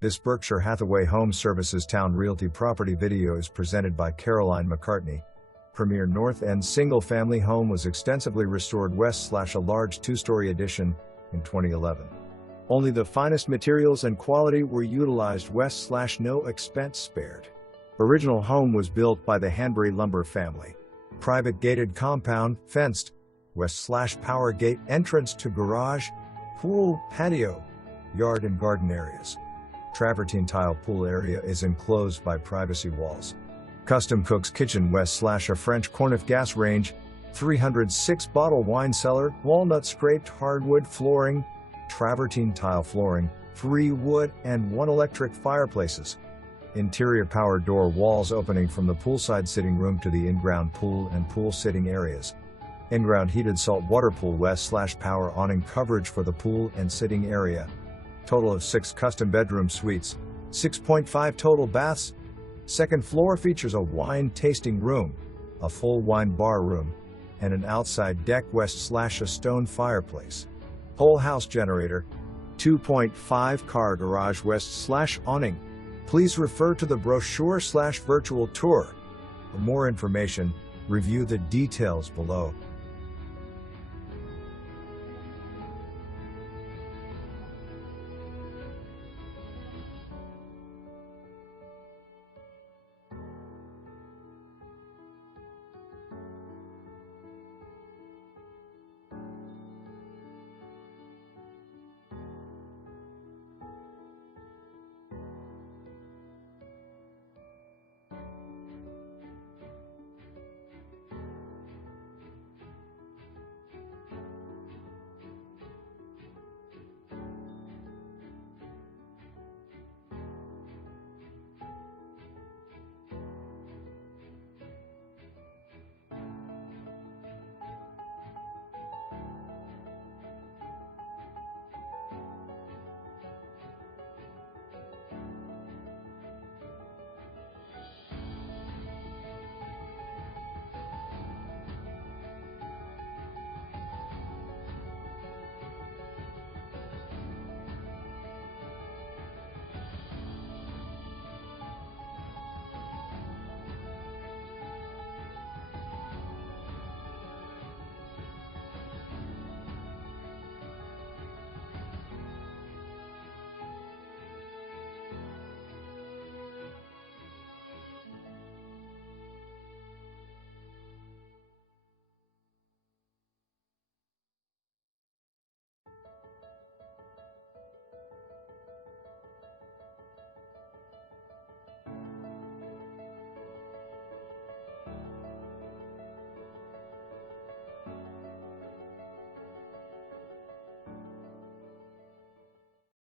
This Berkshire Hathaway Home Services Towne Realty property video is presented by Caroline McCartney. Premier North End single-family home was extensively restored west/a large two-story addition in 2011. Only the finest materials and quality were utilized west/no expense spared. Original home was built by the Hanbury Lumber family. Private gated compound, fenced, west/power gate entrance to garage, pool, patio, yard and garden areas. Travertine tile pool area is enclosed by privacy walls. Custom cook's kitchen west/a French Cornufe gas range, 306 bottle wine cellar, walnut scraped hardwood flooring, travertine tile flooring, 3 wood and 1 electric fireplaces. Interior power door walls opening from the poolside sitting room to the in-ground pool and pool sitting areas. In-ground heated salt water pool west/power awning coverage for the pool and sitting area. Total of 6 custom bedroom suites, 6.5 total baths. Second floor features a wine tasting room, a full wine bar room, and an outside deck west/a stone fireplace. Whole house generator, 2.5 car garage west/awning. Please refer to the brochure/virtual tour. For more information, review the details below.